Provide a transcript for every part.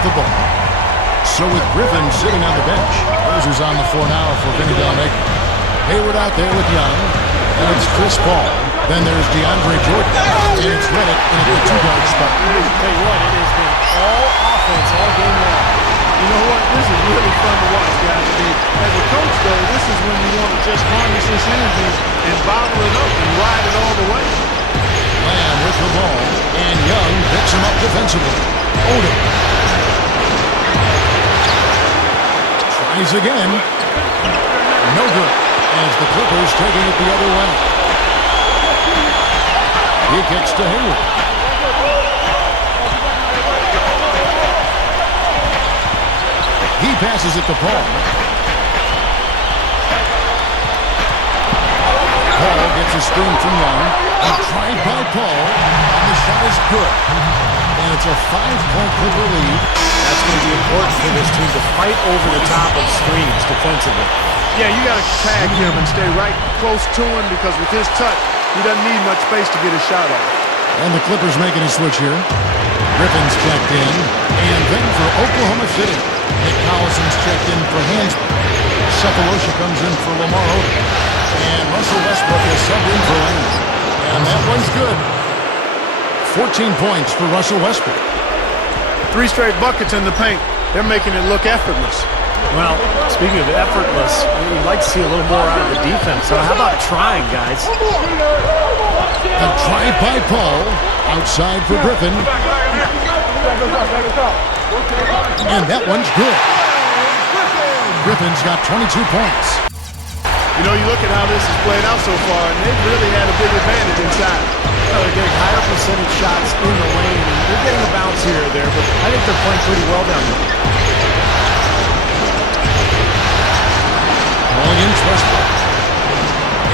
with the ball. So with Griffin sitting on the bench, who's on the floor now for Vinny Delmaker. Hayward out there with Young. And it's Chris Paul. Then there's DeAndre Jordan. And it's Reddick in the 2-guard spot. Tell you what, it has been all offense all game long. You know what? This is really fun to watch, guys. I mean, as a coach, though, this is when you want to just harness this energy and bottle it up and ride it all the way. Lamb with the ball. And Young picks him up defensively. Odom. Tries again. No good. As the Clippers taking it the other way. He kicks to Hayward. He passes it to Paul. Paul gets a screen from Young. A drive by Paul. And the shot is good. And it's a 5-point Clipper lead. That's going to be important for this team to fight over the top of screens defensively. Yeah, you got to tag him and stay right close to him because with his touch, he doesn't need much space to get his shot off. And the Clippers making a switch here. Griffin's checked in. And then for Oklahoma City, Nick Collison's checked in for Hansberg. Cephalosha comes in for Lamar Odom. And Russell Westbrook is subbed in for Lane. And that one's good. 14 points for Russell Westbrook. 3 straight buckets in the paint. They're making it look effortless. Well, speaking of effortless, we'd like to see a little more out of the defense. So how about trying, guys? A drive by Paul. Outside for Griffin. And that one's good. Griffin's got 22 points. You know, you look at how this has played out so far, and they've really had a big advantage inside. They're getting higher percentage shots in the lane, and they're getting a bounce here or there, but I think they're playing pretty well down there. Ball against Westbrook.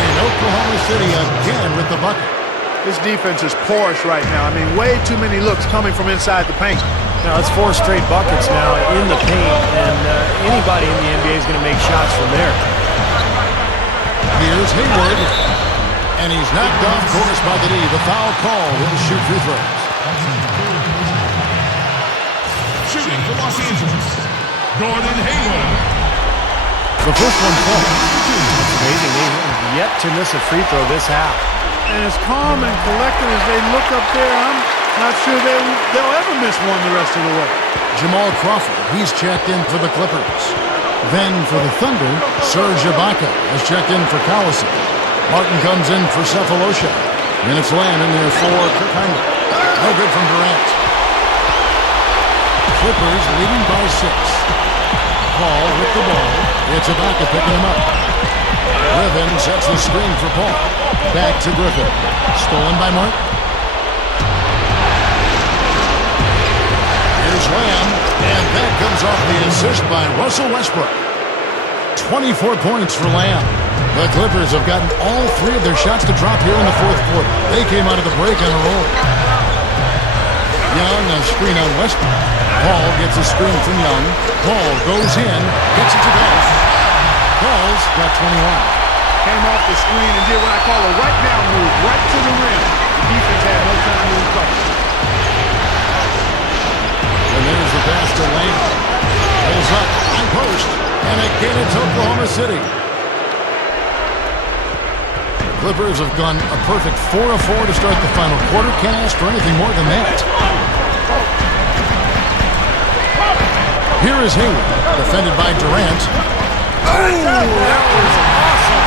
And Oklahoma City again with the bucket. This defense is porous right now. I mean, way too many looks coming from inside the paint. Now, it's 4 straight buckets now in the paint, and anybody in the NBA is going to make shots from there. Here's Hayward. And he's knocked off course by the knee. The foul call. He'll shoot free throws. Shooting for Los Angeles, Gordon Hayward. The first one falls. It's amazing. They have yet to miss a free throw this half. And as calm and collected as they look up there, I'm not sure they'll ever miss one the rest of the way. Jamal Crawford, he's checked in for the Clippers. Then for the Thunder, Serge Ibaka has checked in for Collison. Martin comes in for Cephalosha. And it's Lamb in there for Kirk Heinrich. No good from Durant. Clippers leading by 6. Paul with the ball. It's Ibaka picking him up. Griffin sets the screen for Paul. Back to Griffin. Stolen by Martin. Here's Lamb. And that comes off the assist by Russell Westbrook. 24 points for Lamb. The Clippers have gotten all 3 of their shots to drop here in the 4th quarter. They came out of the break on a roll. Young, a screen on Westbrook. Paul gets a screen from Young. Paul goes in, gets it to go. Paul's got 21. Came off the screen and did what I call a right down move, right to the rim. The defense had no time to recover. And there's the pass to Lane. Pulls up, on post, and again it's Oklahoma City. Clippers have gone a perfect 4 of 4 to start the final quarter. Can't ask for anything more than that. Here is Hayward, defended by Durant. Oh, that was awesome.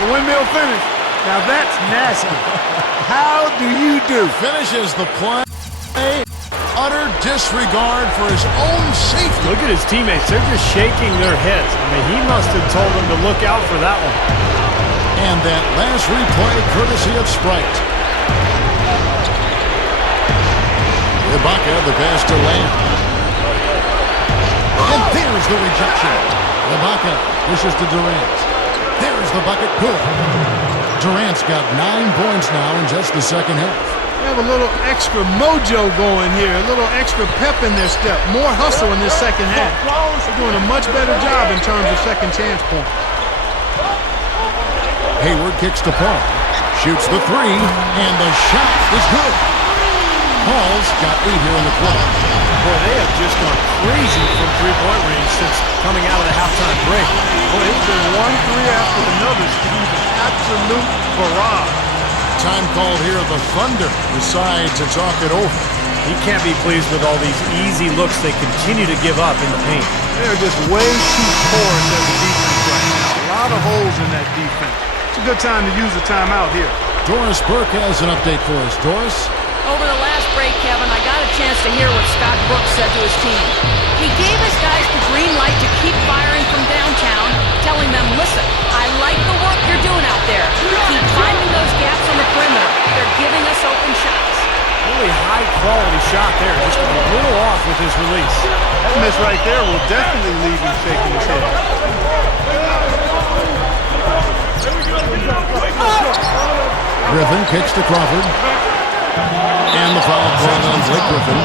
The windmill finish. Now that's nasty. How do you do? Finishes the play. Utter disregard for his own safety. Look at his teammates. They're just shaking their heads. I mean, he must have told them to look out for that one. And that last replay courtesy of Sprite. Ibaka, the pass to Lamb. And there's the rejection. Ibaka pushes to Durant. There's the bucket. Good. Durant's got 9 points now in just the second half. They have a little extra mojo going here, a little extra pep in their step, more hustle in this second half. They're doing a much better job in terms of second chance points. Hayward kicks to Paul. Shoots the three, and the shot is good. Paul's got 8 here in the quarter. Boy, they have just gone crazy from three-point range since coming out of the halftime break. Boy, it's been one three after another, Steve. An absolute barrage. Time called here. The Thunder decide to talk it over. He can't be pleased with all these easy looks they continue to give up in the paint. They're just way too porous as a defense right now. A lot of holes in that defense. It's a good time to use a timeout here. Doris Burke has an update for us. Doris? Over the last break, Kevin, I got a chance to hear what Scott Brooks said to his team. He gave his guys the green light to keep firing from downtown, telling them, listen, I like the work you're doing out there. Keep finding those gaps on the perimeter. They're giving us open shots. Really high-quality shot there, just a little off with his release. That miss right there will definitely leave him shaking his head. Griffin kicks to Crawford. And the foul called on Blake Griffin.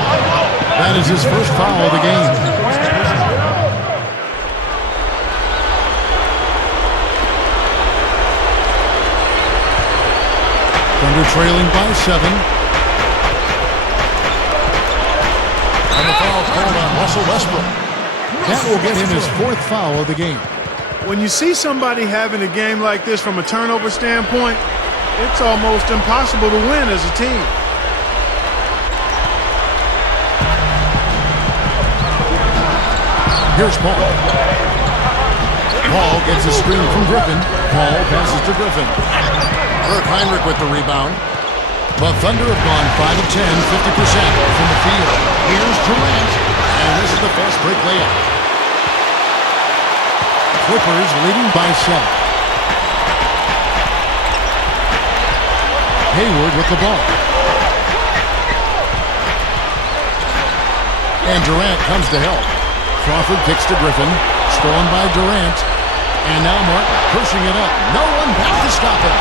That is his first foul of the game. Thunder trailing by 7. And the foul called on Russell Westbrook. That will get him his 4th foul of the game. When you see somebody having a game like this from a turnover standpoint, it's almost impossible to win as a team. Here's Paul. Paul gets a screen from Griffin. Paul passes to Griffin. Heinrich with the rebound. The Thunder have gone 5 of 10, 50% from the field. Here's Durant, and this is the fast break layup. Clippers leading by 7. Hayward with the ball. And Durant comes to help. Crawford kicks to Griffin. Stolen by Durant. And now Martin pushing it up. No one back to stop him.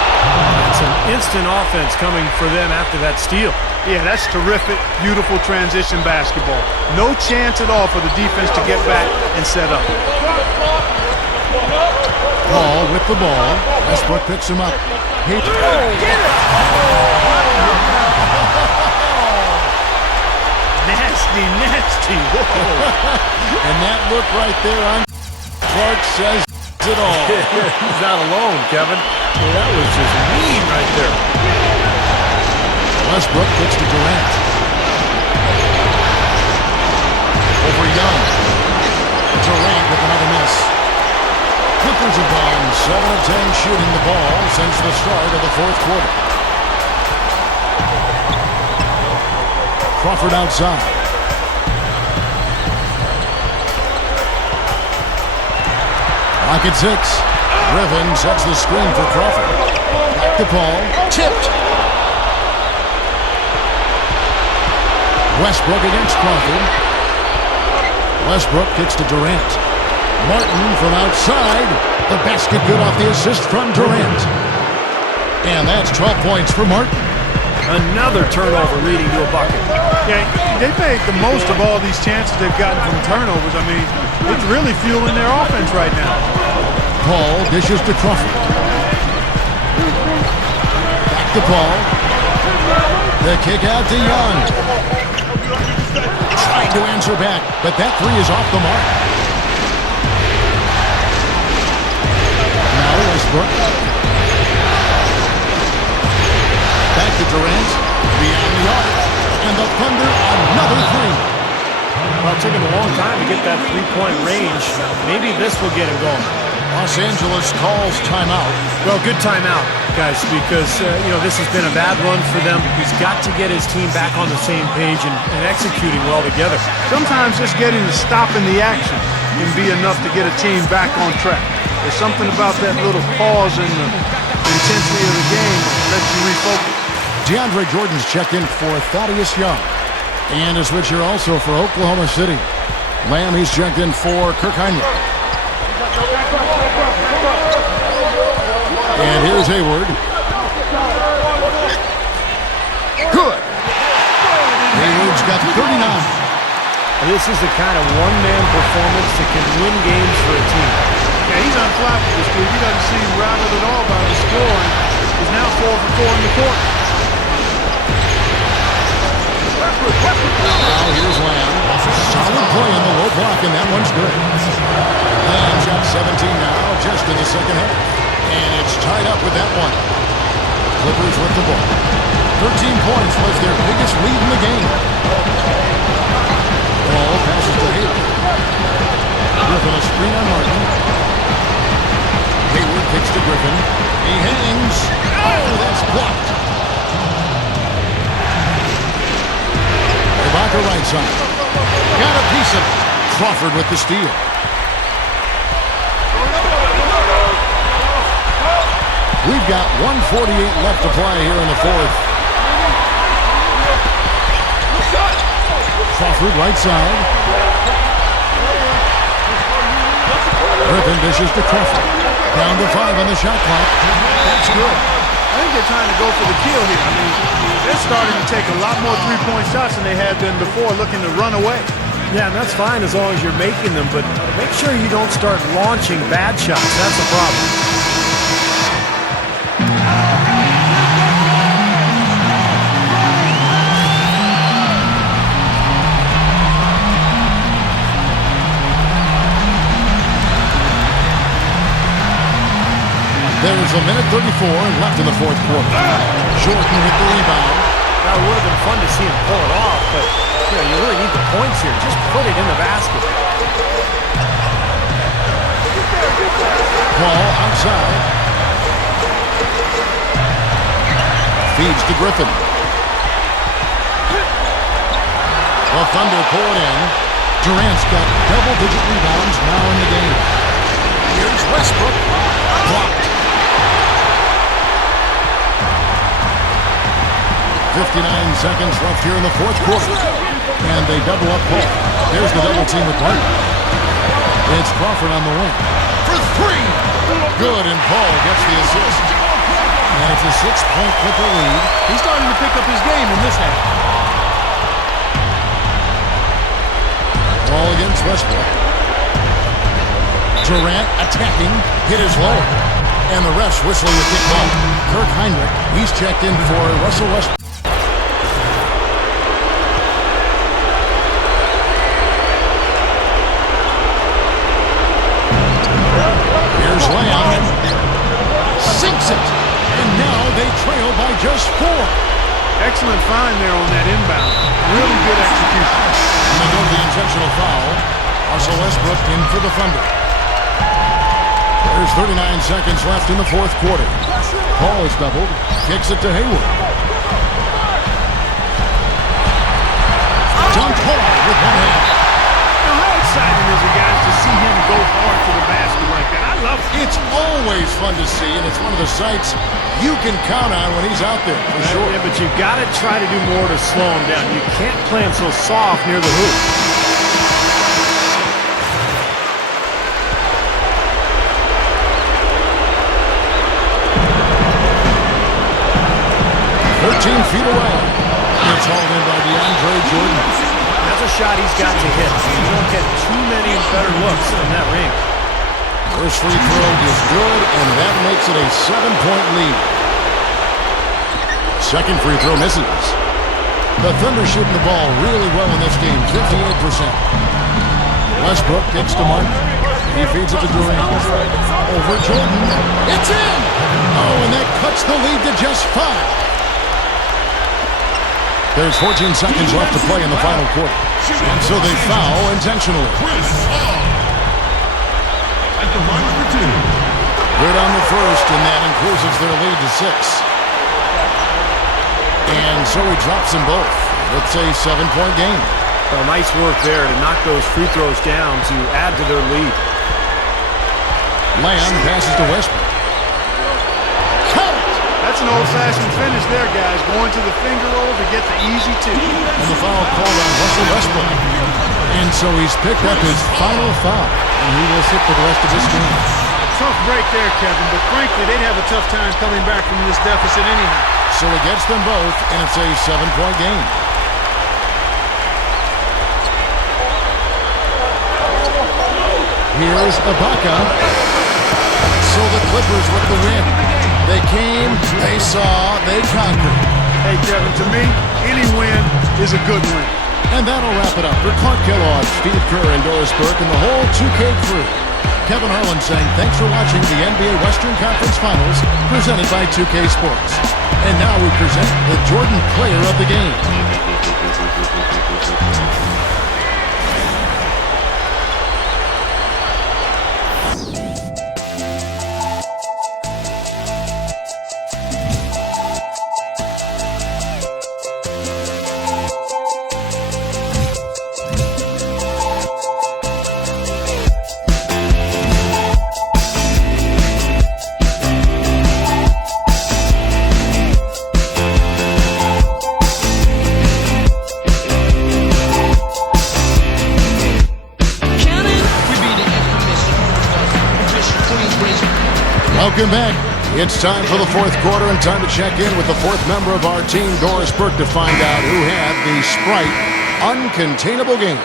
Some instant offense coming for them after that steal. Yeah, that's terrific, beautiful transition basketball. No chance at all for the defense to get back and set up. Paul with the ball. Westbrook picks him up. Get it! Nasty, nasty. And that look right there on Clark says it all. He's not alone, Kevin. Well, that was just mean right there. Westbrook kicks to Durant. Over Young. Durant with another miss. Clippers have gone 7 of 10 shooting the ball since the start of the 4th quarter. Crawford outside. Lock at 6. Griffin sets the screen for Crawford. Back to Paul. Tipped. Westbrook against Crawford. Westbrook kicks to Durant. Martin from outside. The basket good off the assist from Durant. And that's 12 points for Martin. Another turnover leading to a bucket. Yeah, they've made the most of all these chances they've gotten from turnovers. I mean, it's really fueling their offense right now. Paul dishes to Crawford. Back to Paul. The kick out to Young. Trying to answer back, but that three is off the mark. Now Westbrook. Back to Durant. Beyond the arc. And the Thunder another three. Well, it took him a long time to get that three-point range. Maybe this will get him going. Los Angeles calls timeout. Well, good timeout, guys, because, this has been a bad run for them. He's got to get his team back on the same page and executing well together. Sometimes just getting to stop in the action can be enough to get a team back on track. There's something about that little pause in the intensity of the game that lets you refocus. DeAndre Jordan's checked in for Thaddeus Young. And a switch here also for Oklahoma City. Lamb, he's checked in for Kirk Heinrich. And here's Hayward. Good. Hayward's got 39. This is the kind of one-man performance that can win games for a team. Yeah, he's unflappable, Steve. He doesn't seem rattled at all by the score. He's now 4 for 4 in the court. Now here's Lamb. Solid play in the low block, and that one's good. Lamb's got 17 now, just in the second half. And it's tied up with that one. Clippers with the ball. 13 points was their biggest lead in the game. Ball passes to Hayward. Griffin a screen on Martin. Hayward kicks to Griffin. He hangs. Oh, that's blocked. Ibaka right side. Got a piece of it. Crawford with the steal. We've got 1:48 left to play here in the fourth. Crawford right side. Griffin dishes to Crawford. Down to 5 on the shot clock. That's good. I think they're trying to go for the kill here. I mean, they're starting to take a lot more three-point shots than they had been before, looking to run away. Yeah, and that's fine as long as you're making them, but make sure you don't start launching bad shots. That's the problem. There's a minute 34 left in the fourth quarter. Jordan with the rebound. Now, it would have been fun to see him pull it off, but you really need the points here. Just put it in the basket. Ball outside. Feeds to Griffin. The Thunder pull it in. Durant's got double-digit rebounds now in the game. Here's Westbrook. Blocked. 59 seconds left here in the fourth quarter. And they double up Paul. There's the double team with Martin. It's Crawford on the wing. For 3! Good, and Paul gets the assist. And it's a 6-point Clipper lead. He's starting to pick up his game in this half. Ball against Westbrook. Durant attacking. Hit his low. And the refs whistling the kick ball. Kirk Heinrich, he's checked in for Russell Westbrook. Here's Lamb. Sinks it. And now they trail by just 4. Excellent find there on that inbound. Really good execution. And they go to the intentional foul. Russell Westbrook in for the Thunder. There's 39 seconds left in the fourth quarter. Paul is doubled. Kicks it to Hayward. Dunked hard with one hand. Now, how exciting is it, guys, to see him go hard to the basket like that? I love it. It's always fun to see, and it's one of the sights you can count on when he's out there, for sure. Yeah, but you've got to try to do more to slow him down. You can't play him so soft near the hoop. Feet away. It's hauled in by DeAndre Jordan. That's a shot he's got to hit. You don't get too many better looks in that ring. First free throw is good, and that makes it a 7-point lead. Second free throw misses. The Thunder shooting the ball really well in this game, 58%. Westbrook kicks to Martin. He feeds it to Durant. Over Jordan. It's in! Oh, and that cuts the lead to just 5. There's 14 seconds left to play in the final quarter. And so they foul intentionally. At the line for 2. Good on the first, and that increases their lead to 6. And so he drops them both. It's a 7-point game. Well, nice work there to knock those free throws down to add to their lead. Lamb passes to Westbrook. That's an old-fashioned finish there, guys. Going to the finger roll to get the easy 2. And the foul called on Russell Westbrook. And so he's picked up his final foul. And he will sit for the rest of this game. Tough break there, Kevin. But frankly, they'd have a tough time coming back from this deficit anyhow. So he gets them both, and it's a 7-point game. Here's Ibaka. So the Clippers with the win. They came, they saw, they conquered. Hey, Kevin, to me, any win is a good win. And that'll wrap it up for Clark Kellogg, Steve Kerr, and Doris Burke, and the whole 2K crew. Kevin Harlan saying thanks for watching the NBA Western Conference Finals presented by 2K Sports. And now we present the Jordan Player of the Game. Welcome back. It's time for the fourth quarter and time to check in with the fourth member of our team, Doris Burke, to find out who had the Sprite Uncontainable Game.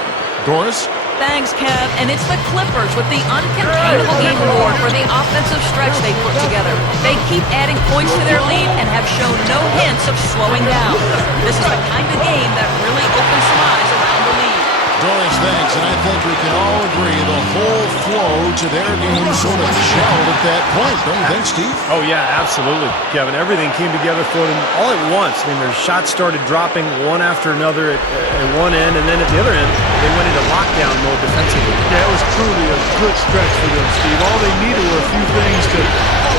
Doris? Thanks, Kev. And it's the Clippers with the Uncontainable Game Award for the offensive stretch they put together. They keep adding points to their lead and have shown no hints of slowing down. This is the kind of game that really opens some eyes around the league. Doris, thanks. And I think we can all agree the whole flow to their game sort of gelled at that point. Don't you think, Steve? Oh, yeah, absolutely, Kevin. Everything came together for them all at once. I mean, their shots started dropping one after another at one end, and then at the other end, they went into lockdown mode defensively. Yeah, it was truly a good stretch for them, Steve. All they needed were a few things to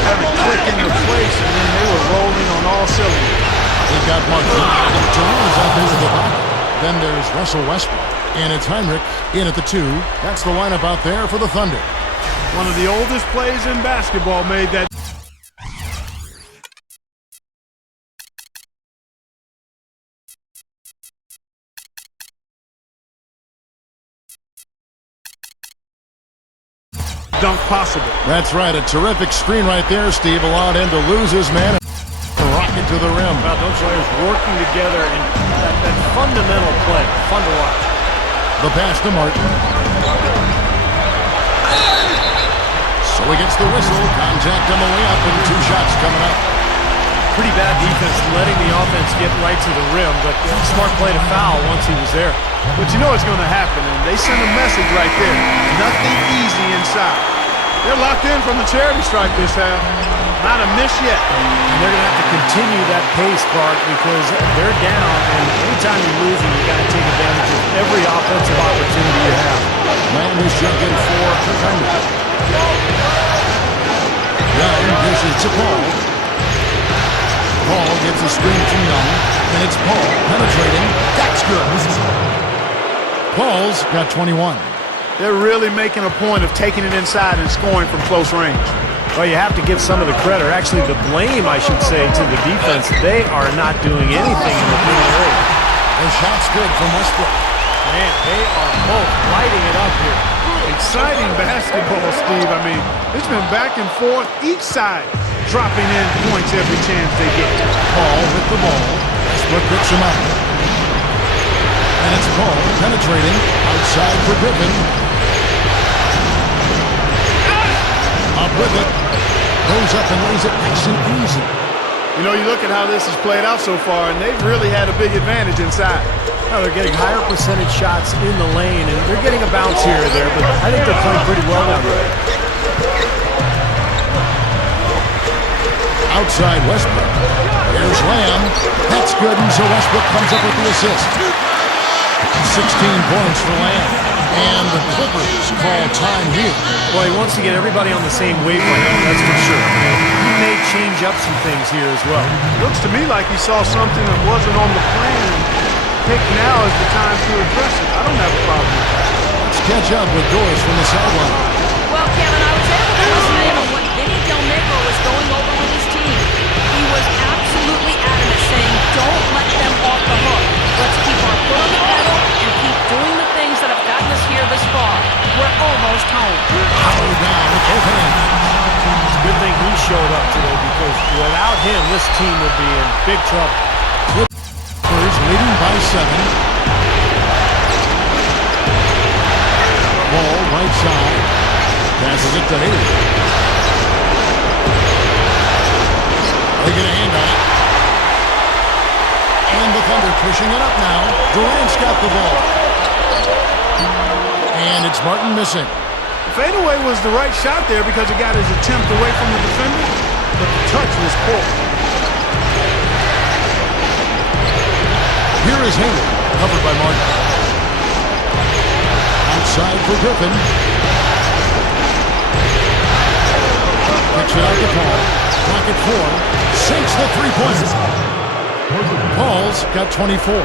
have it click into place, and then they were rolling on all cylinders. They've got Mark Turner's out there with the ball. Then there's Russell Westbrook. And it's Heinrich in at the 2. That's the lineup out there for the Thunder. One of the oldest plays in basketball made that. Dunk possible. That's right. A terrific screen right there, Steve. Allowed him to lose his man and rocket to the rim. Well, those players working together in that fundamental play. Fun to watch. The pass to Martin. So he gets the whistle. Contact on the way up and 2 shots coming up. Pretty bad defense letting the offense get right to the rim, but smart play to foul once he was there. But you know it's going to happen, and they send a message right there. Nothing easy inside. They're locked in from the charity stripe this half. Not a miss yet. And they're going to have to continue that pace, Clark, because they're down, and anytime you're losing, you got to take advantage of every offensive opportunity you have. Man who's jumped in for Heinrich. Young dishes to Paul. Paul gets a screen from Young, and it's Paul penetrating. That's good. Paul's got 21. They're really making a point of taking it inside and scoring from close range. Well, you have to give some of the credit, or actually the blame, I should say, to the defense. They are not doing anything in the paint area. The shot's good from Westbrook. Man, they are both lighting it up here. Exciting basketball, Steve. I mean, it's been back and forth, each side dropping in points every chance they get. Paul with the ball. Westbrook picks him up. And it's Paul penetrating outside for Griffin. Up with it. Goes up and lays it nice and easy. You know, you look at how this has played out so far, and they've really had a big advantage inside. Well, they're getting higher percentage shots in the lane, and they're getting a bounce here or there, but I think they're playing pretty well down there. Outside Westbrook. Here's Lamb. That's good, and so Westbrook comes up with the assist. 16 points for Lamb. And the Clippers call time here. Well, he wants to get everybody on the same wavelength, that's for sure. He may change up some things here as well. Looks to me like he saw something that wasn't on the plan. Pick now is the time to address it. I don't have a problem with that. Let's catch up with Doris from the sideline. Well, Kevin, I was able to listen in on what Vinny Del Negro was going over with his team. He was absolutely adamant, saying, don't let them off the hook. Let's keep our foot on the pedal and keep doing the things that have gotten us here this far. We're almost home. Power down with both hands. It's a good thing he showed up today, because without him, this team would be in big trouble. Clippers leading by 7. Ball right side. Passes it to Hayward. They get a hand on it. And the Thunder pushing it up now. Durant's got the ball. And it's Martin missing. Fadeaway was the right shot there because it got his attempt away from the defender, but the touch was poor. Here is Hayward, covered by Martin. Outside for Griffin. Picks it out to Paul. Clock at 4. Sinks the three-pointer. Paul's got 24.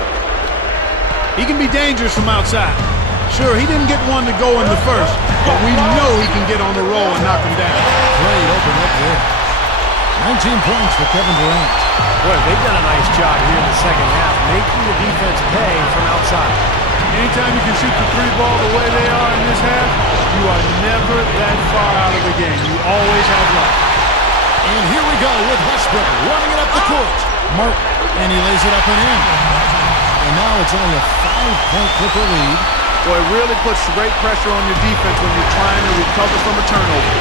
He can be dangerous from outside. Sure, he didn't get one to go in the first, but we know he can get on the roll and knock him down. Great open up there. 19 points for Kevin Durant. Boy, they've done a nice job here in the second half, making the defense pay from outside. Anytime you can shoot the three ball the way they are in this half, you are never that far out of the game. You always have luck. And here we go with Westbrook running it up the court. Martin, and he lays it up and in. And now it's only a 5-point Clipper lead. Boy, it really puts great pressure on your defense when you're trying to recover from a turnover.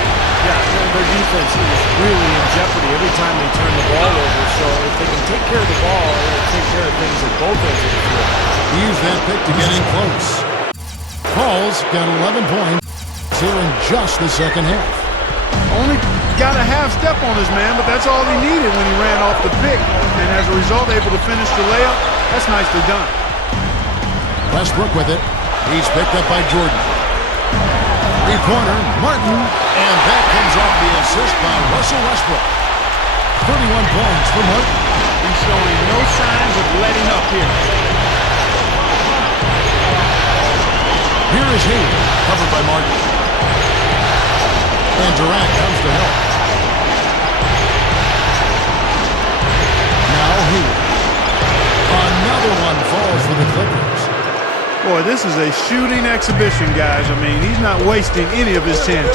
Yeah, their defense is really in jeopardy every time they turn the ball over. So if they can take care of the ball, it'll take care of things at both ends of the floor. Use that pick to get in close. Paul's got 11 points here in just the second half. Only got a half step on his man, but that's all he needed when he ran off the pick. And as a result, able to finish the layup. That's nicely done. Westbrook with it. He's picked up by Jordan. Three-pointer, Martin, and that comes off the assist by Russell Westbrook. 31 points for Martin. He's showing no signs of letting up here. Here is Hayward, covered by Martin. And Durant comes to help. Now Hayward. Another one falls for the Clippers. Boy, this is a shooting exhibition, guys. I mean, he's not wasting any of his chances.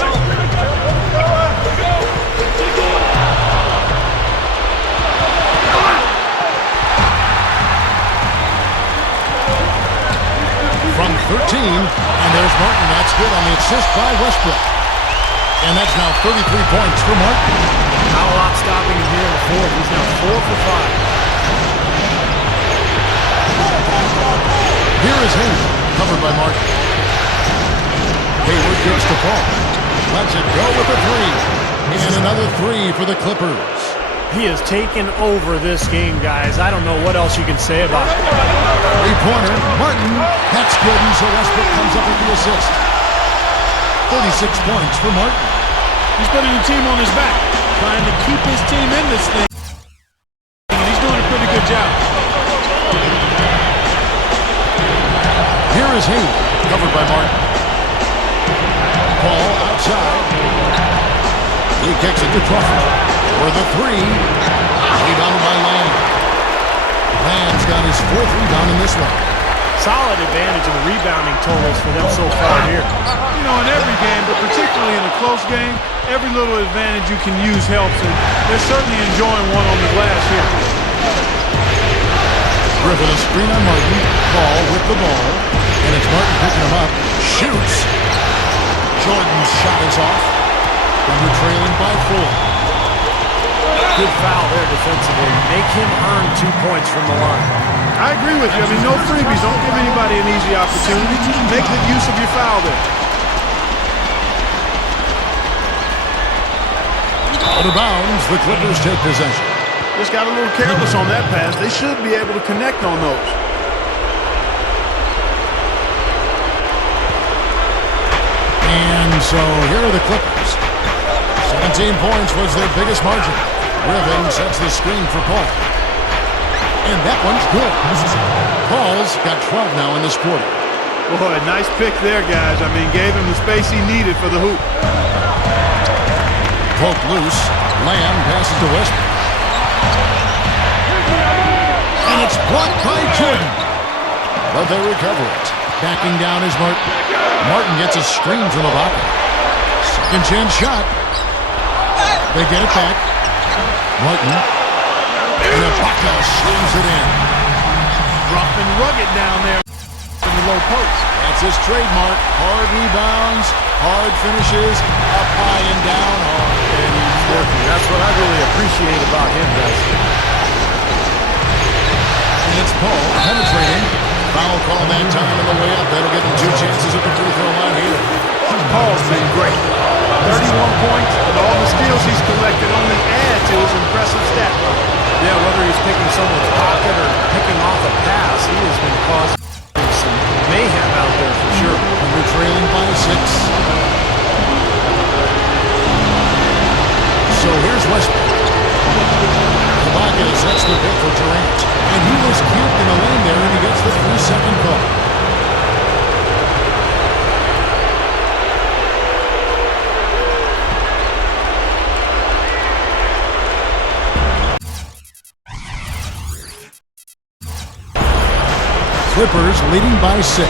From 13, and there's Martin. That's good on the assist by Westbrook. And that's now 33 points for Martin. Not a lot stopping him here in the fourth. He's now 4 for 5. Here is Hayward, covered by Martin. Hayward gives to Paul. Lets it go with a three. And another three for the Clippers. He has taken over this game, guys. I don't know what else you can say about it. Three-pointer, Martin. That's good, and so Westbrook comes up with the assist. 36 points for Martin. He's putting the team on his back, trying to keep his team in this thing. And he's doing a pretty good job. Here is Hayward, covered by Martin. Paul outside. He kicks it to Crawford for the three. Rebounded by Lamb. Lamb's got his fourth rebound in this one. Solid advantage in the rebounding totals for them so far here. You know, in every game, but particularly in a close game, every little advantage you can use helps, and they're certainly enjoying one on the glass here. Griffin a screen on Martin. Paul with the ball. And it's Martin picking him up. Shoots. Jordan's shot is off. And we're trailing by 4. Good foul there defensively. Make him earn 2 points from the line. I agree with you. I mean, no freebies. Don't give anybody an easy opportunity. Just make good use of your foul there. Out of bounds, the Clippers take possession. Just got a little careless on that pass. They should be able to connect on those. And so here are the Clippers. 17 points was their biggest margin. Griffin sets the screen for Paul. And that one's good. Paul's got 12 now in this quarter. Boy, nice pick there, guys. I mean, gave him the space he needed for the hoop. Poked loose. Lamb passes to Westbrook. And it's blocked by Jordan. But they recover it. Backing down is Martin. Martin gets a screen from Ibaka. Second chance shot. They get it back. Martin. And Ibaka slams it in. Rough and rugged down there in the low post. That's his trademark. Hard rebounds, hard finishes, up high and down hard. And he's working. That's what I really appreciate about him, guys. And it's Paul penetrating. Foul call that time in the way up. That'll give him 2 chances at the free throw line here. Paul's been great. 31 points, and all the steals he's collected only add to his impressive stat line. Yeah, whether he's picking someone's pocket or picking off a pass, he has been causing some mayhem out there for sure. And we're trailing by 6. So here's Westbrook. Ibaka sets the pick for Durant. And he was cubed in the lane there, and he gets the 3-second call. Clippers leading by 6.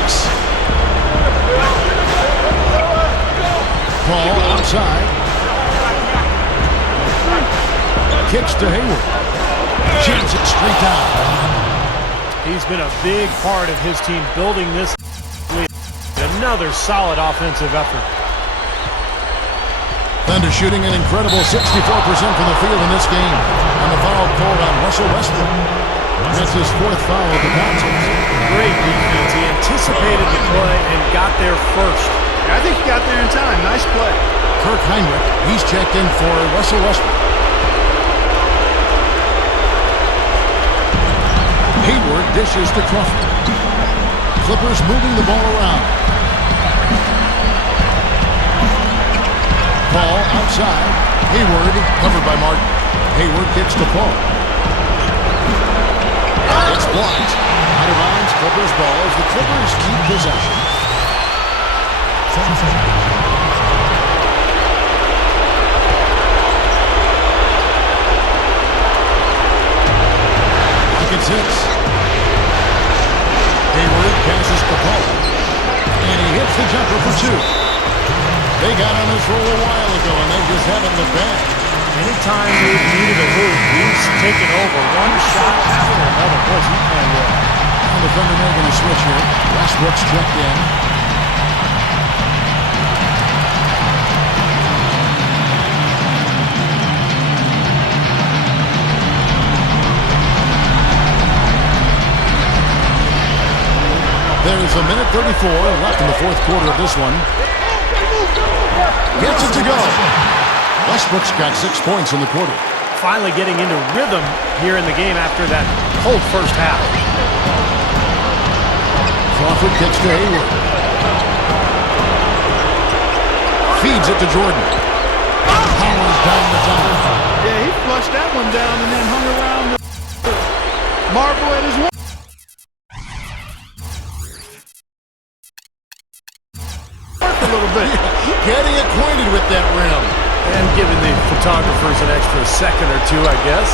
Paul outside. Kicks to Hayward. Jams it straight down. He's been a big part of his team building this lead. Another solid offensive effort. Thunder shooting an incredible 64% from the field in this game. And the foul called on Russell Westbrook. That's his 4th foul of the contest. Great defense. He anticipated the play and got there first. I think he got there in time. Nice play. Kirk Heinrich, he's checked in for Russell Westbrook. Hayward dishes to Crawford. Clippers moving the ball around. Paul outside. Hayward covered by Martin. Hayward kicks to Paul. It's blocked. Out of bounds, Clippers ball as the Clippers keep possession. It's 6. Hayward passes to Paul. And he hits the jumper for 2. They got on this roll a while ago, and they just haven't looked back. Anytime they've needed a move, he's taken over one shot after another. Boy, he's playing well. And the Thunder making a switch here. Westbrook's checked in. There's a minute 34 left in the 4th quarter of this one. Gets it to go. Westbrook's got 6 points in the quarter. Finally getting into rhythm here in the game after that cold first half. Crawford kicks to Hayward. Feeds it to Jordan. Howard's down the top. Yeah, he flushed that one down and then hung around the marble at his one. A little bit. Getting acquainted with that rim. And giving the photographers an extra second or 2, I guess.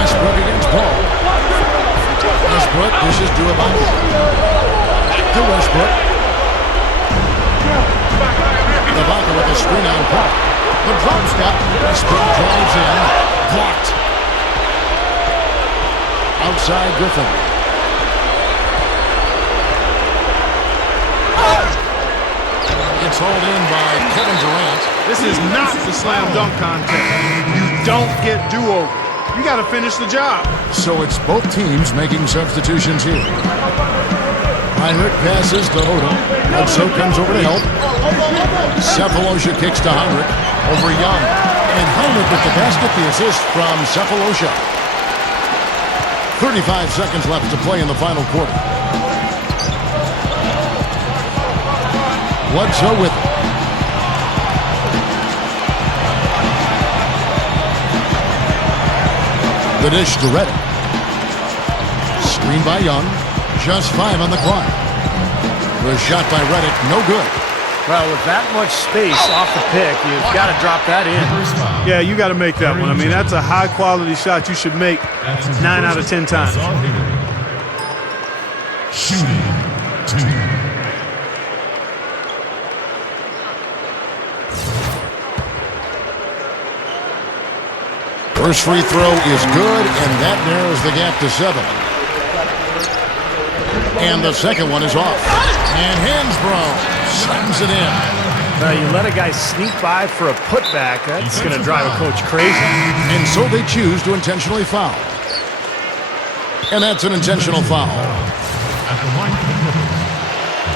Westbrook against Paul. Westbrook dishes to Ibaka. Back to Westbrook. Ibaka with a screen on Paul. The drop step. Westbrook drives in. Blocked. Outside Griffin. It's hauled in by Kevin Durant. This is not the slam dunk contest. You don't get do-over. You got to finish the job. So it's both teams making substitutions here. Heinrich passes to Odom. Bledsoe comes over to help. Cephalosha kicks to Heinrich over Young. And Heinrich with the basket, the assist from Cephalosha. 35 seconds left to play in the final quarter. Bledsoe with it. The dish to Reddick. Screen by Young. Just 5 on the clock. The shot by Reddick, no good. Well, with that much space off the pick, you've got to drop that in. Yeah, you got to make that one. I mean, that's a high-quality shot you should make 9 out of 10 times. Shooting 2. First free throw is good, and that narrows the gap to 7. And the second one is off. And Hansbrough slams it in. You let a guy sneak by for a putback, that's going to drive a coach crazy. And so they choose to intentionally foul. And that's an intentional foul. At the line for the Clippers,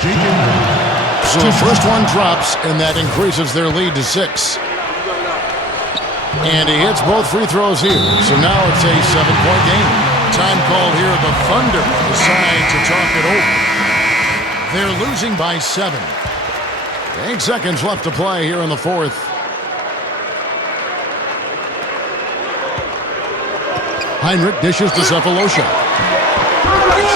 J.J. So the first one drops, and that increases their lead to 6. And he hits both free throws here. So now it's a 7-point game. Time called here. The Thunder decide to talk it over. They're losing by 7. 8 seconds left to play here in the fourth. Heinrich dishes to Cephalosha.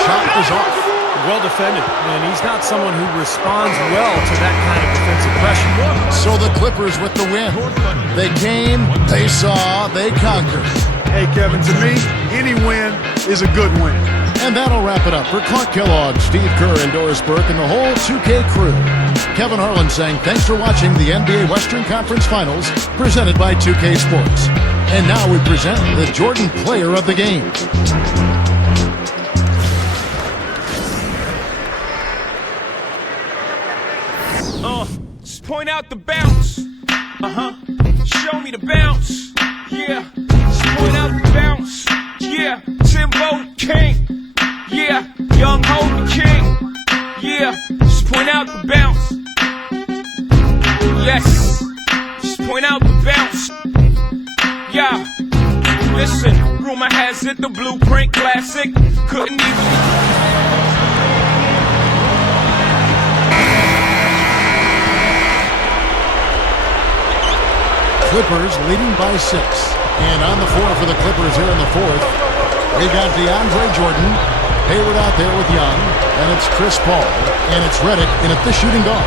Shot is off. Well defended, and he's not someone who responds well to that kind of defensive pressure. So the Clippers with the win. They came, they saw, they conquered. Hey, Kevin, to me, any win is a good win. And that'll wrap it up for Clark Kellogg, Steve Kerr, and Doris Burke, and the whole 2K crew. Kevin Harlan saying thanks for watching the NBA Western Conference Finals presented by 2K Sports. And now we present the Jordan Player of the Game. Just point out the bounce. Show me the bounce. Yeah. Just point out the bounce. Yeah. Timbo King. Yeah. Young Ho the King. Yeah. Just point out the bounce. Yes. Just point out the bounce. Yeah. Listen, rumor has it the Blueprint Classic couldn't even. Clippers leading by 6. And on the floor for the Clippers here in the fourth, they got DeAndre Jordan, Hayward out there with Young, and it's Chris Paul, and it's Redick in at the shooting guard.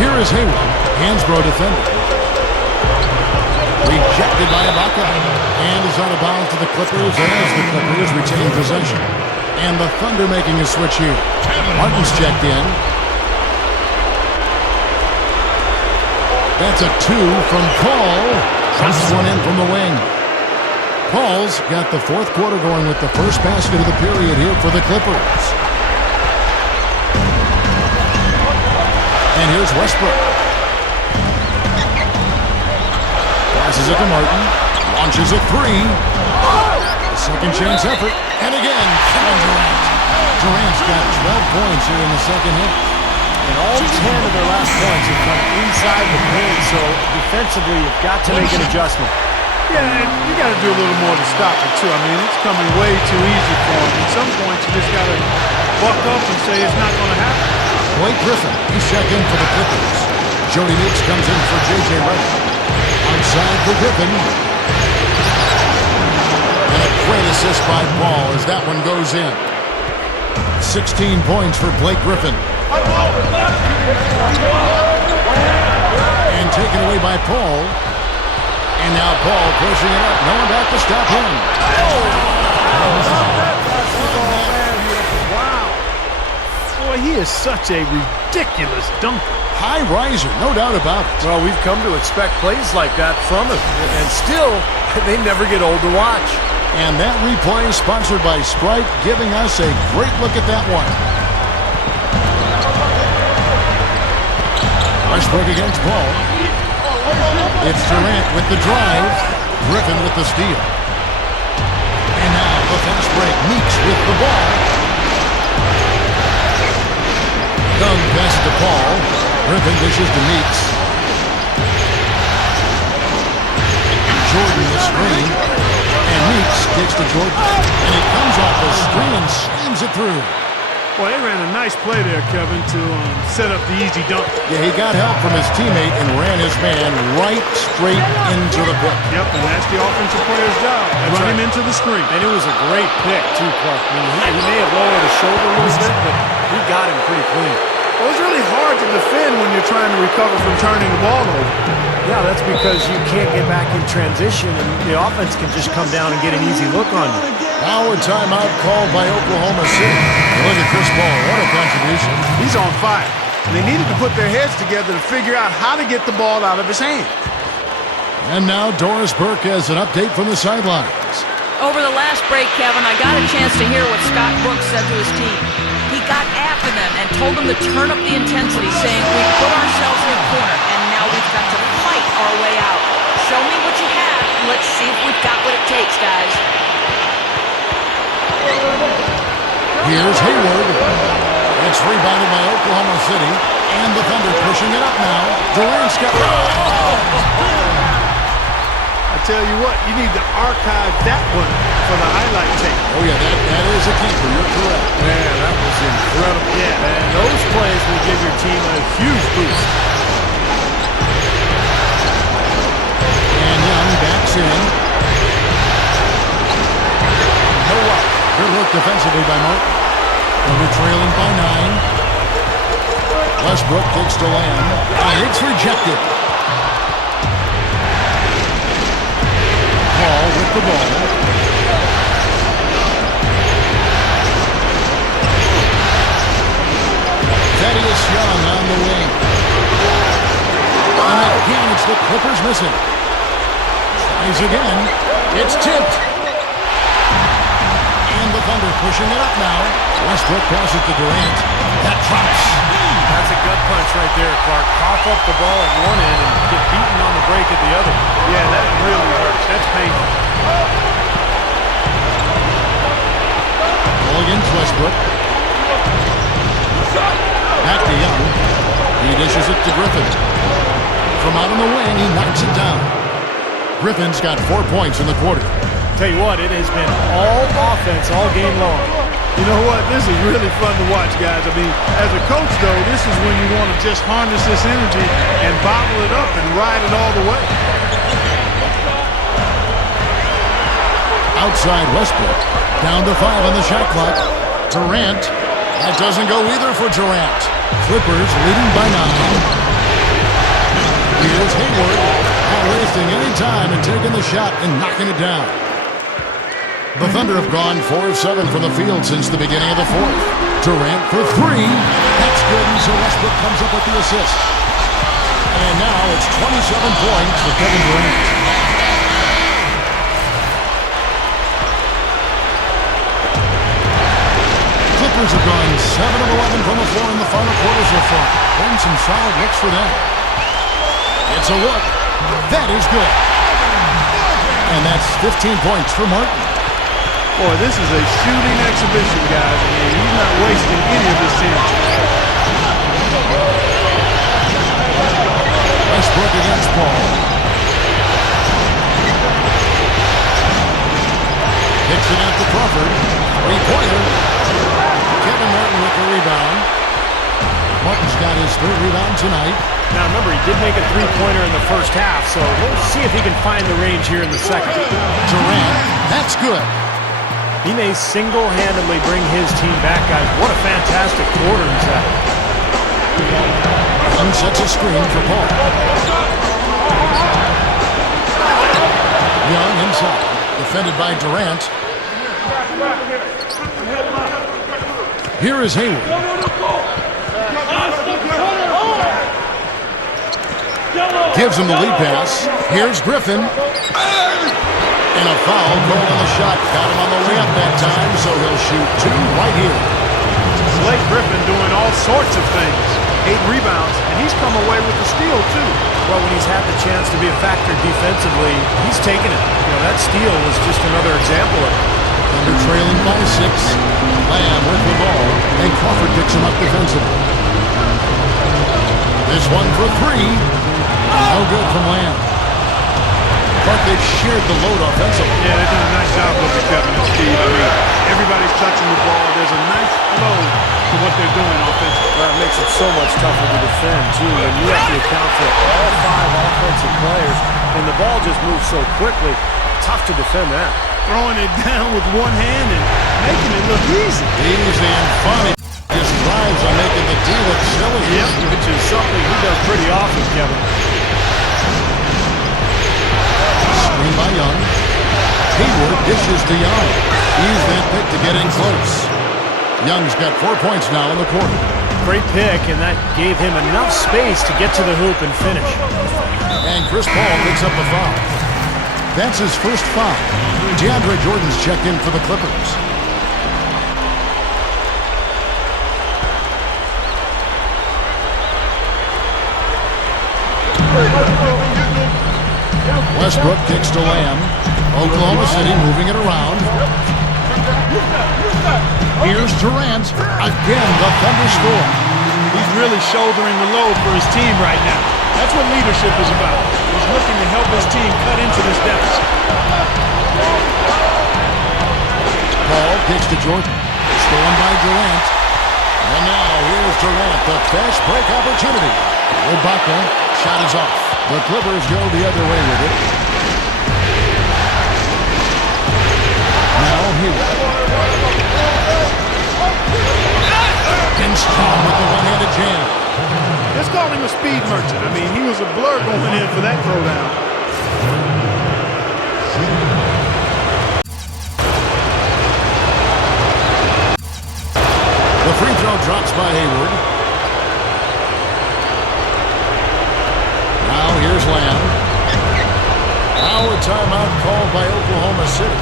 Here is Hayward, Hansbrough defending. Rejected by Ibaka, and is out of bounds to the Clippers as the Clippers retain possession. And the Thunder making a switch here. Martin's checked in. That's a 2 from Paul. Drops one in from the wing. Paul's got the fourth quarter going with the first basket of the period here for the Clippers. And here's Westbrook. Passes it to Martin. Launches a 3. A second chance effort. And again, Kevin Durant. Durant's got 12 points here in the second hit. And all 10 of their last points have come inside the paint, so defensively you've got to make an adjustment. Yeah, and you got to do a little more to stop it, too. I mean, it's coming way too easy for him. At some points, you just got to buck up and say it's not going to happen. Blake Griffin, he's checked in for the Clippers. Jody Meeks comes in for J.J. Redick. Outside for Griffin. And a great assist by Paul as that one goes in. 16 points for Blake Griffin. And taken away by Paul. And now Paul pushing it up. No one back to stop him. Wow. Boy, he is such a ridiculous dunker. High riser, no doubt about it. Well, we've come to expect plays like that from him. And still, they never get old to watch. And that replay is sponsored by Sprite, giving us a great look at that one. Westbrook against Paul. It's Durant with the drive. Griffin with the steal. And now the fast break. Meeks with the ball. Young pass to Paul. Griffin dishes to Meeks. Jordan the screen. And Meeks kicks to Jordan. And he comes off the screen and slams it through. Boy, they ran a nice play there, Kevin, to set up the easy dunk. Yeah, he got help from his teammate and ran his man right straight into the book. Yep, and that's the offensive player's job. Run him into the screen. And it was a great pick, too, Clark. I mean, he may have lowered his shoulder a little bit, but he got him pretty clean. Well, it's really hard to defend when you're trying to recover from turning the ball over. Yeah, that's because you can't get back in transition, and the offense can just come down and get an easy look on you. Now a timeout called by Oklahoma City. Look at Chris Paul. What a contribution. He's on fire. They needed to put their heads together to figure out how to get the ball out of his hand. And now Doris Burke has an update from the sidelines. Over the last break, Kevin, I got a chance to hear what Scott Brooks said to his team. He got after them and told them to turn up the intensity, saying, we put ourselves in a corner, and now we've got to fight our way out. Show me what you have, and let's see if we've got what it takes, guys. Here's Hayward. It's rebounded by Oklahoma City, and the Thunder pushing it up now. Durant's got... I tell you what, you need to archive that one for the highlight tape. Oh, yeah, that is a keeper. You're correct. Man, that was incredible. Yeah. And those plays will give your team a huge boost. And Young backs in. No up. Good work defensively by Martin. Thunder trailing by 9. Westbrook takes to Lamb, and it's rejected. Paul with the ball. Thaddeus Young on the wing. And again, it's the Clippers missing. Tries again. It's tipped. And the Thunder pushing it up now. Westbrook passes to Durant. That drops. That's a gut punch right there, Clark. Cough up the ball at one end and get beaten on the break at the other. Yeah, that really hurts. That's painful. Ball against Westbrook. Back to Young. He dishes it to Griffin. From out on the wing, he knocks it down. Griffin's got 4 points in the quarter. Tell you what, it has been all offense all game long. You know what? This is really fun to watch, guys. I mean, as a coach, though, this is when you want to just harness this energy and bottle it up and ride it all the way. Outside Westbrook. Down to 5 on the shot clock. Durant. That doesn't go either for Durant. Clippers leading by 9. Here's Hayward. Not wasting any time and taking the shot and knocking it down. The Thunder have gone 4 of 7 from the field since the beginning of the fourth. Durant for 3. That's good, and so Westbrook comes up with the assist. And now it's 27 points for Kevin Durant. Clippers have gone 7 of 11 from the floor in the final quarter so far. And some solid looks for them. It's a look. That is good. And that's 15 points for Martin. Boy, this is a shooting exhibition, guys. I mean, he's not wasting any of his energy. Westbrook against Paul. Kicks it out to Crawford. Three-pointer. Kevin Martin with the rebound. Martin's got his 3rd rebound tonight. Now remember, he did make a three-pointer in the first half, so we'll see if he can find the range here in the second. Durant, that's good. He may single-handedly bring his team back, guys. What a fantastic quarter he's had. Young sets a screen for Paul. Young inside. Defended by Durant. Here is Hayward. Gives him the lead pass. Here's Griffin. And a foul called on the shot. Got him on the way up that time, so he'll shoot 2 right here. Blake Griffin doing all sorts of things. 8 rebounds, and he's come away with the steal, too. Well, when he's had the chance to be a factor defensively, he's taken it. You know, that steal was just another example of it. Thunder trailing by 6. Lamb with the ball, and Crawford picks him up defensively. This one for 3. No good from Lamb. But they've shared the load offensively. Yeah, they're doing a nice job with it, Kevin and Steve. I mean, everybody's touching the ball. There's a nice flow to what they're doing offensively. Well, it makes it so much tougher to defend, too, when you have to account for all 5 offensive players, and the ball just moves so quickly. Tough to defend that. Throwing it down with one hand and making it look easy. Easy and funny. Just drives on making the D look silly. Yep, which is something he does pretty often, Kevin. Screen by Young. Hayward dishes to Young. Use that pick to get in close. Young's got 4 points now in the quarter. Great pick, and that gave him enough space to get to the hoop and finish. And Chris Paul picks up the foul. That's his first foul. DeAndre Jordan's checked in for the Clippers. Westbrook kicks to Lamb. Oklahoma City moving it around. Here's Durant. Again, the thunderstorm. He's really shouldering the load for his team right now. That's what leadership is about. He's looking to help his team cut into this deficit. Paul kicks to Jordan. Stolen by Durant. And now here's Durant, the fast break opportunity. Ibaka, shot is off. The Clippers go the other way with it. Now Hayward. And strong with the one-handed jam. Let's call him a speed merchant. I mean, he was a blur going in for that throwdown. The free throw drops by Hayward. Now here's Lamb. Now a timeout called by Oklahoma City.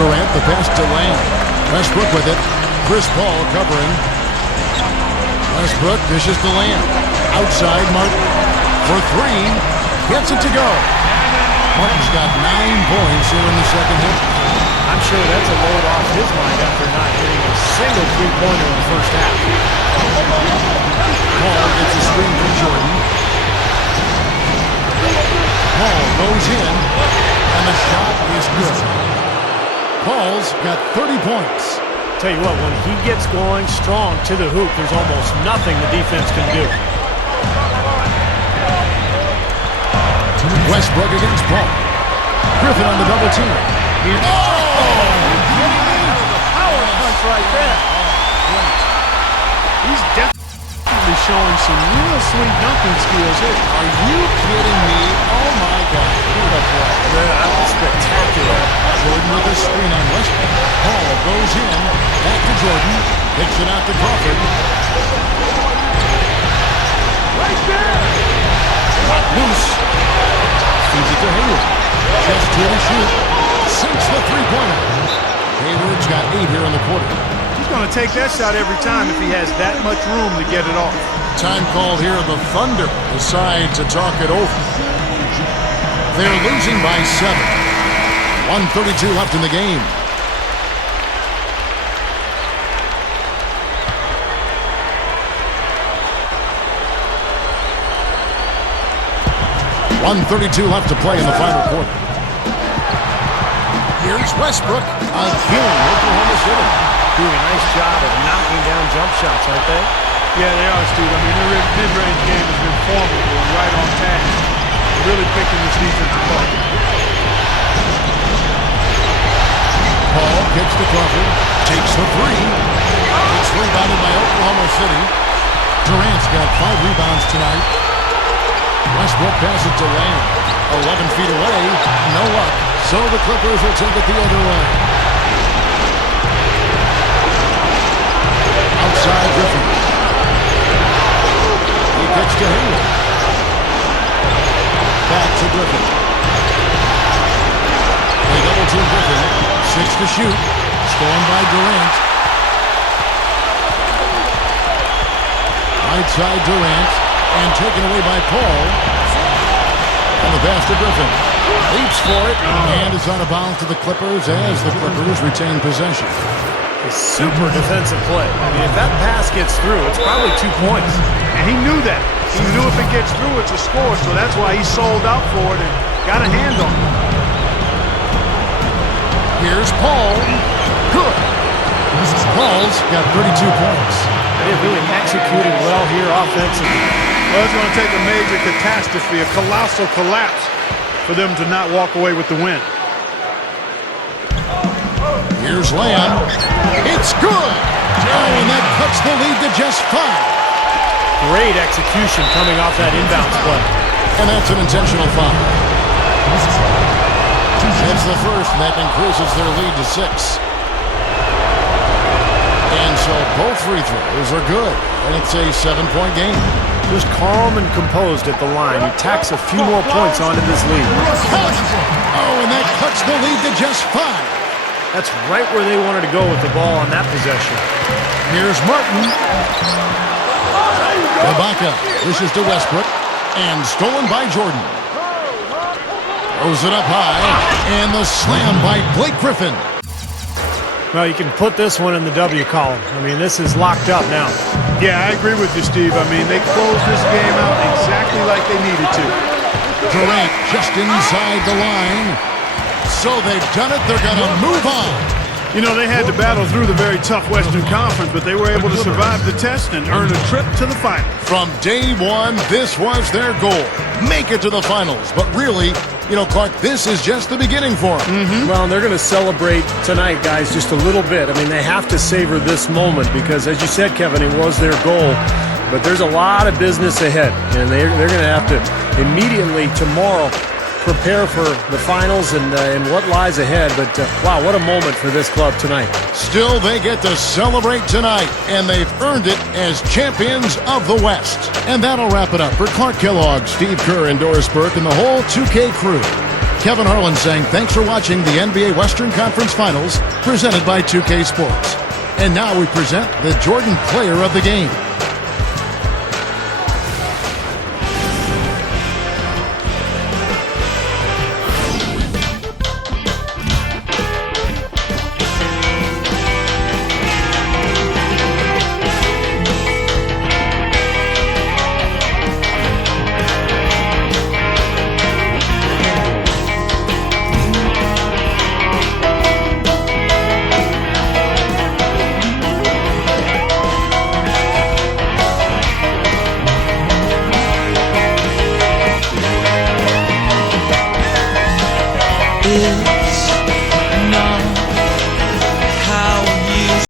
Durant, the pass to Lamb. Westbrook with it. Chris Paul covering. Westbrook dishes to Lamb. Outside, Martin for three. Gets it to go. Martin's got 9 points here in the second half. I'm sure that's a load off his mind after not hitting a single three-pointer in the first half. Paul gets a screen from Jordan. Paul goes in, and the shot is good. Paul's got 30 points. Tell you what, when he gets going strong to the hoop, there's almost nothing the defense can do. Westbrook against Paul. Griffin on the double team. Power punch right there. He's definitely showing some real sweet dunking skills here. Are you kidding me? Oh my God. What a play. Yeah, that was spectacular. Jordan with a screen on Westbrook. Paul goes in. Back to Jordan. Kicks it out to Crawford. Right there. Not loose. Feeds it to Hayward. Just to the shoot. Sinks the three-pointer. Hayward's got 8 here in the quarter. He's going to take that shot every time if he has that much room to get it off. Time called here. The Thunder decide to talk it over. They're losing by 7. 1:32 left in the game. 1:32 left to play in the final quarter. Here's Westbrook. Again, Oklahoma City. Doing a nice job of knocking down jump shots, aren't they? Yeah, they are, Steve. I mean, their mid-range game has been formidable and right on task. Really picking this defense apart. Paul kicks to Crawford. Takes the three. It's rebounded by Oklahoma City. Durant's got 5 rebounds tonight. Westbrook passes to Lamb. 11 feet away. No luck. So the Clippers will take it the other way. Outside Griffin. He kicks to Hayward. Back to Griffin. They double team Griffin. 6 to shoot. Stolen by Durant. Right side Durant. And taken away by Paul. And the pass to Griffin. Leaps for it. And is out of bounds to the Clippers as the Clippers retain possession. A super defensive play. I mean, if that pass gets through, it's probably 2 points. And he knew that. He knew if it gets through, it's a score. So that's why he sold out for it and got a hand on it. Here's Paul. Good. Paul's got 32 points. They're really executing well here offensively. Well, it's going to take a major catastrophe, a colossal collapse, for them to not walk away with the win. Here's Lamb. It's good. Oh, and that cuts the lead to just 5. Great execution coming off that inbounds play. And that's an intentional foul. That's the first, and that increases their lead to 6. And so both free throws are good, and it's a 7-point game. Just calm and composed at the line. He tacks a few more points onto this lead. Oh, and that cuts the lead to just 5. That's right where they wanted to go with the ball on that possession. Here's Martin. Ibaka pushes to Westbrook, and stolen by Jordan. Throws it up high, and the slam by Blake Griffin. Well, you can put this one in the W column. I mean, this is locked up now. Yeah, I agree with you, Steve. I mean, they closed this game out exactly like they needed to. Durant just inside the line. So they've done it. They're going to move on. You know, they had to battle through the very tough Western Conference, but they were able to survive the test and earn a trip to the finals. From day one, this was their goal. Make it to the finals. But really, you know, Clark, this is just the beginning for them. Well, they're going to celebrate tonight, guys, just a little bit. I mean, they have to savor this moment because, as you said, Kevin, it was their goal. But there's a lot of business ahead, and they're going to have to immediately tomorrow prepare for the finals and what lies ahead. But, wow, what a moment for this club tonight. Still, they get to celebrate tonight, and they've earned it as champions of the West. And that'll wrap it up for Clark Kellogg, Steve Kerr, and Doris Burke, and the whole 2K crew. Kevin Harlan saying thanks for watching the NBA Western Conference Finals presented by 2K Sports. And now we present the Jordan Player of the Game.